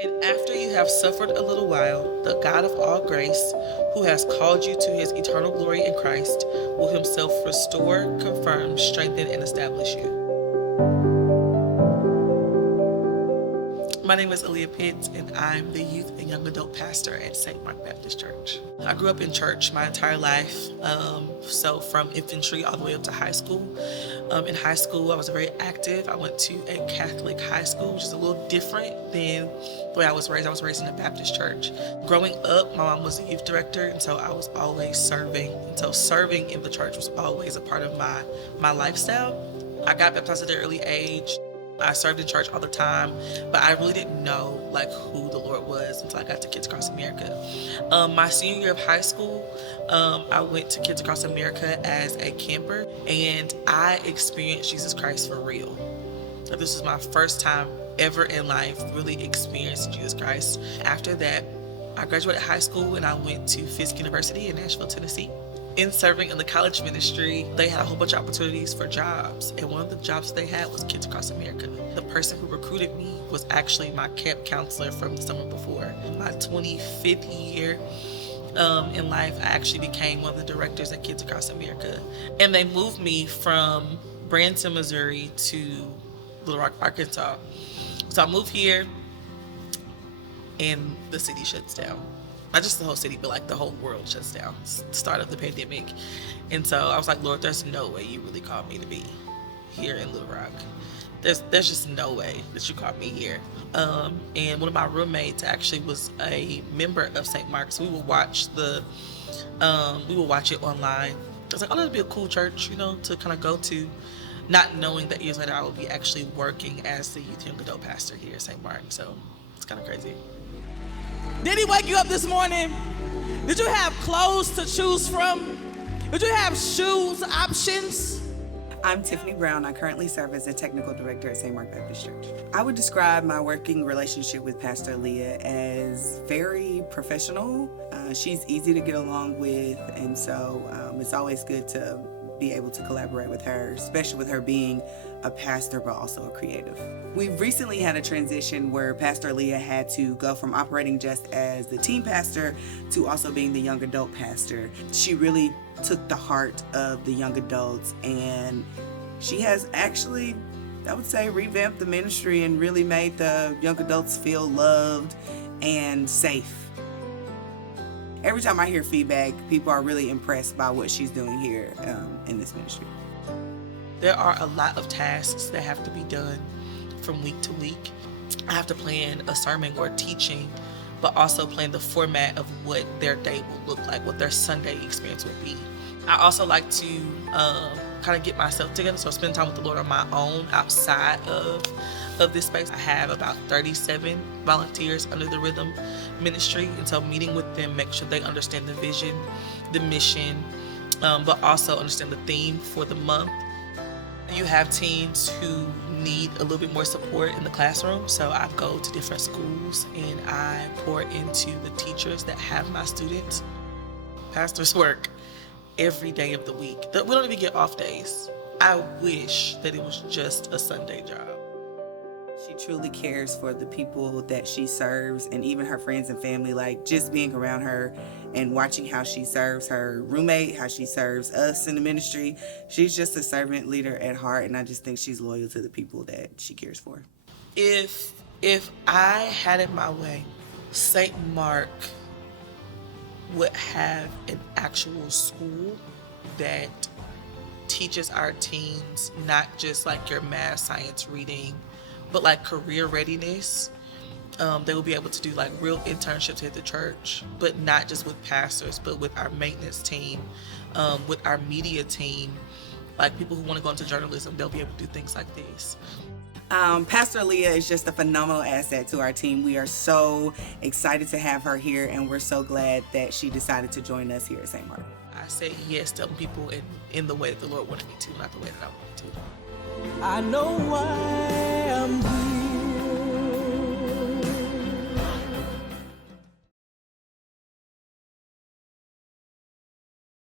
And after you have suffered a little while, the God of all grace, who has called you to his eternal glory in Christ, will himself restore, confirm, strengthen, and establish you. My name is Aaliyah Pitts, and I'm the youth and young adult pastor at St. Mark Baptist Church. I grew up in church my entire life, so from infantry all the way up to high school. In high school, I was very active. I went to a Catholic high school, which is a little different than the way I was raised. I was raised in a Baptist church. Growing up, my mom was a youth director, and so I was always serving. And so serving in the church was always a part of my lifestyle. I got baptized at an early age. I served in church all the time, but I really didn't know who the Lord was until I got to Kids Across America. My senior year of high school, I went to Kids Across America as a camper, and I experienced Jesus Christ for real. This was my first time ever in life really experiencing Jesus Christ. After that, I graduated high school and I went to Fisk University in Nashville, Tennessee. In serving in the college ministry, they had a whole bunch of opportunities for jobs, and one of the jobs they had was Kids Across America. The person who recruited me was actually my camp counselor from the summer before. In my 25th year in life, I actually became one of the directors at Kids Across America, and they moved me from Branson, Missouri to Little Rock, Arkansas. So I moved here, and the city shuts down. Not just the whole city, but the whole world shuts down. It's the start of the pandemic. And so I was like, Lord, there's no way you really called me to be here in Little Rock. There's just no way that you called me here. And one of my roommates actually was a member of St. Mark's. We would watch it online. I was like, oh, that'd be a cool church, to kind of go to, not knowing that years later I would be actually working as the youth young adult pastor here at St. Mark. So it's kind of crazy. Did he wake you up this morning? Did you have clothes to choose from? Did you have shoes options? I'm Tiffany Brown. I currently serve as a technical director at St. Mark Baptist Church. I would describe my working relationship with Pastor Aaliyah as very professional. She's easy to get along with, and so it's always good to be able to collaborate with her, especially with her being a pastor but also a creative. We've recently had a transition where Pastor Aaliyah had to go from operating just as the teen pastor to also being the young adult pastor. She really took the heart of the young adults, and she has actually, I would say, revamped the ministry and really made the young adults feel loved and safe. Every time I hear feedback, people are really impressed by what she's doing here in this ministry. There are a lot of tasks that have to be done from week to week. I have to plan a sermon or teaching, but also plan the format of what their day will look like, what their Sunday experience would be. I also like to kind of get myself together, so spend time with the Lord on my own outside of this space. I have about 37 volunteers under the Rhythm Ministry, and so meeting with them, make sure they understand the vision, the mission, but also understand the theme for the month. You have teens who need a little bit more support in the classroom, so I go to different schools and I pour into the teachers that have my students. Pastors work every day of the week. We don't even get off days. I wish that it was just a Sunday job. She truly cares for the people that she serves, and even her friends and family. Just being around her and watching how she serves her roommate, how she serves us in the ministry. She's just a servant leader at heart, and I just think she's loyal to the people that she cares for. If I had it my way, St. Mark would have an actual school that teaches our teens not just your math, science, reading, but career readiness. They will be able to do real internships at the church, but not just with pastors, but with our maintenance team, with our media team, people who want to go into journalism. They'll be able to do things like this. Pastor Aaliyah is just a phenomenal asset to our team. We are so excited to have her here, and we're so glad that she decided to join us here at St. Mark. I say yes to people in the way that the Lord wanted me to, not the way that I wanted to. I know why I'm here.